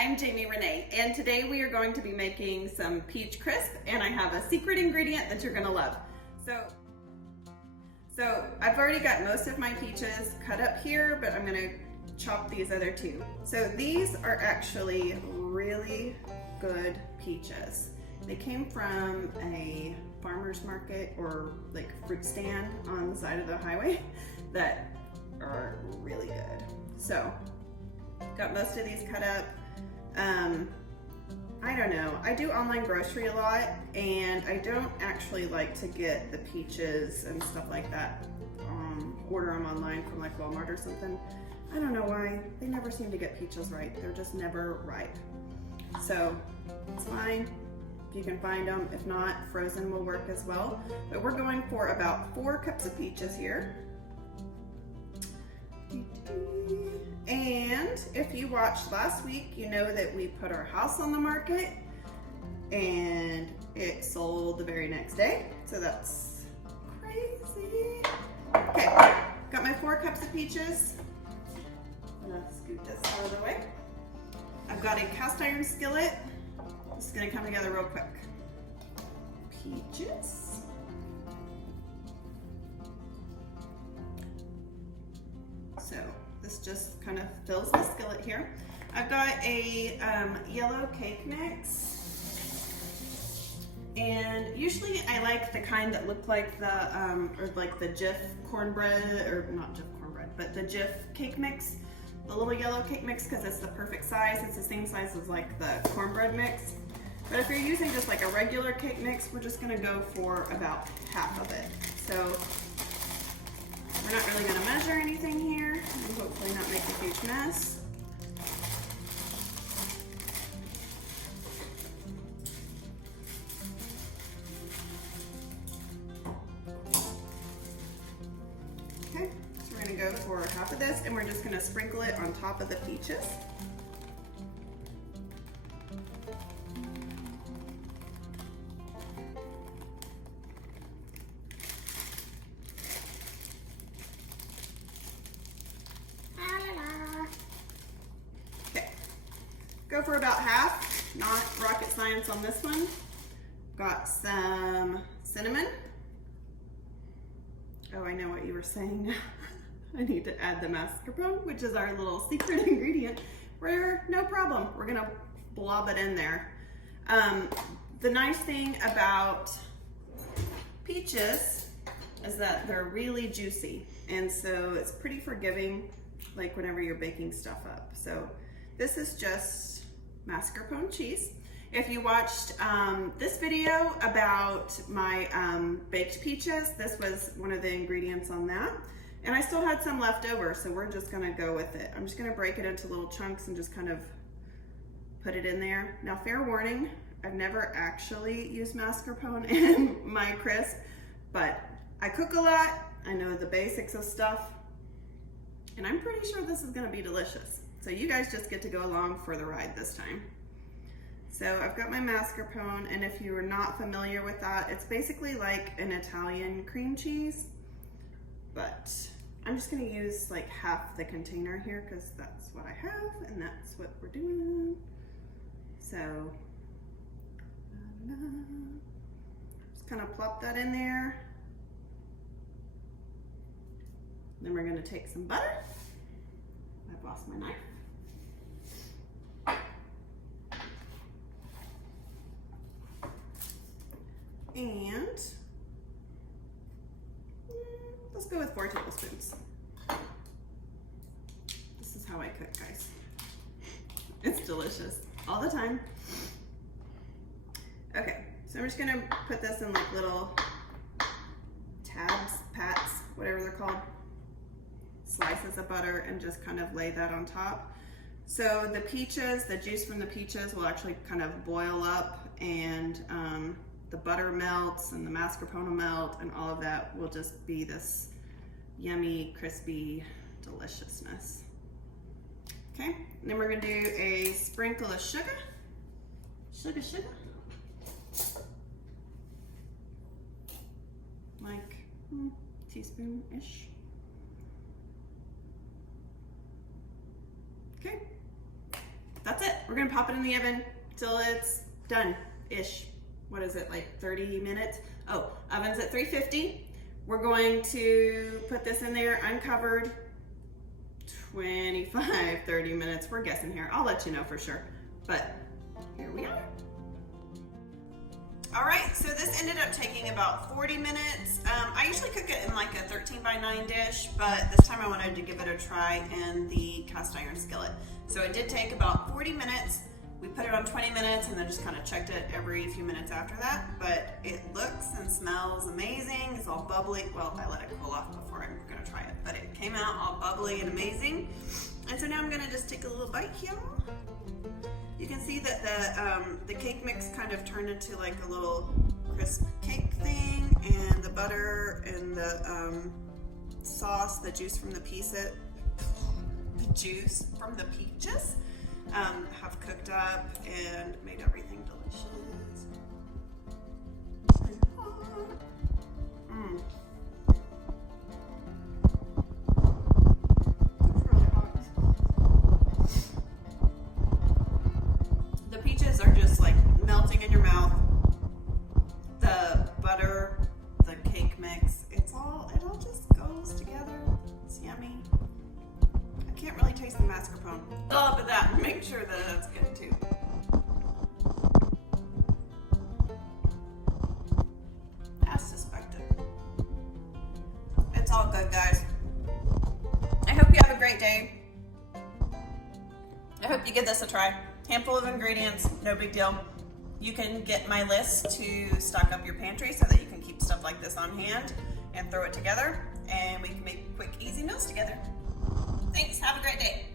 I'm Riene, and today we are going to be making some peach crisp, and I have a secret ingredient that you're gonna love. So I've already got most of my peaches cut up here, but I'm gonna chop these other two. So these are actually really good peaches. They came from a farmer's market or like fruit stand on the side of the highway that are really good. So got most of these cut up. I don't know, I do online grocery a lot, and I don't actually like to get the peaches and stuff like that, order them online from like Walmart or something. I don't know why, they never seem to get peaches right. They're just never ripe. So it's fine if you can find them. If not, frozen will work as well. But we're going for about 4 cups of peaches here. And if you watched last week, you know that we put our house on the market and it sold the very next day. So that's crazy. Okay, got my 4 cups of peaches. I'm gonna scoot this out of the way. I've got a cast iron skillet. This is gonna come together real quick. Peaches. So this just kind of fills the skillet here. I've got a yellow cake mix. And usually I like the kind that look like the, or like the Jif cornbread, or not Jif cornbread, but the Jif cake mix. The little yellow cake mix, because it's the perfect size. It's the same size as like the cornbread mix. But if you're using just like a regular cake mix, we're just gonna go for about half of it. So we're not really gonna measure anything here, and hopefully not make a huge mess. Okay, so we're gonna go for half of this, and we're just gonna sprinkle it on top of the peaches. Go for about half, not rocket science on this one. Got some cinnamon. Oh, I know what you were saying. I need to add the mascarpone, which is our little secret ingredient. No problem, we're gonna blob it in there. The nice thing about peaches is that they're really juicy, and so it's pretty forgiving, like whenever you're baking stuff up. So this is just mascarpone cheese. If you watched this video about my baked peaches, this was one of the ingredients on that. And I still had some left over, so we're just gonna go with it. I'm just gonna break it into little chunks and just kind of put it in there. Now, fair warning, I've never actually used mascarpone in my crisp, but I cook a lot, I know the basics of stuff, and I'm pretty sure this is gonna be delicious. So you guys just get to go along for the ride this time. So I've got my mascarpone, and if you are not familiar with that, it's basically like an Italian cream cheese, but I'm just gonna use like half the container here because that's what I have and that's what we're doing. So just kind of plop that in there. Then we're gonna take some butter. I've lost my knife. And let's go with 4 tablespoons. This is how I cook, guys. It's delicious all the time. Okay, so I'm just gonna put this in like little tabs, pats, whatever they're called, slices of butter, and just kind of lay that on top. So the peaches, the juice from the peaches will actually kind of boil up, and the butter melts and the mascarpone will melt, and all of that will just be this yummy, crispy deliciousness. Okay, and then we're gonna do a sprinkle of sugar. Sugar. Like teaspoon-ish. Okay, that's it. we're gonna pop it in the oven till it's done-ish. What is it, like 30 minutes? Oh, oven's at 350. We're going to put this in there uncovered, 25, 30 minutes. We're guessing here. I'll let you know for sure. But here we are. All right, so this ended up taking about 40 minutes. I usually cook it in like a 13x9 dish, but this time I wanted to give it a try in the cast iron skillet. So it did take about 40 minutes. We put it on 20 minutes and then just kind of checked it every few minutes after that. But it looks and smells amazing. It's all bubbly. Well, I let it cool off before I'm gonna try it, but it came out all bubbly and amazing. And so now I'm gonna just take a little bite here. You can see that the cake mix kind of turned into like a little crisp cake thing, and the butter and the sauce, the juice from the peaches, have cooked up and made everything delicious. The peaches are just like melting in your mouth. The butter, the cake mix, it all just goes together. It's yummy. I can't really taste the mascarpone. Oh, but that, make sure that that's good too. As suspected. It's all good, guys. I hope you have a great day. I hope you give this a try. Handful of ingredients, no big deal. You can get my list to stock up your pantry so that you can keep stuff like this on hand and throw it together, and we can make quick, easy meals together. Thanks, have a great day.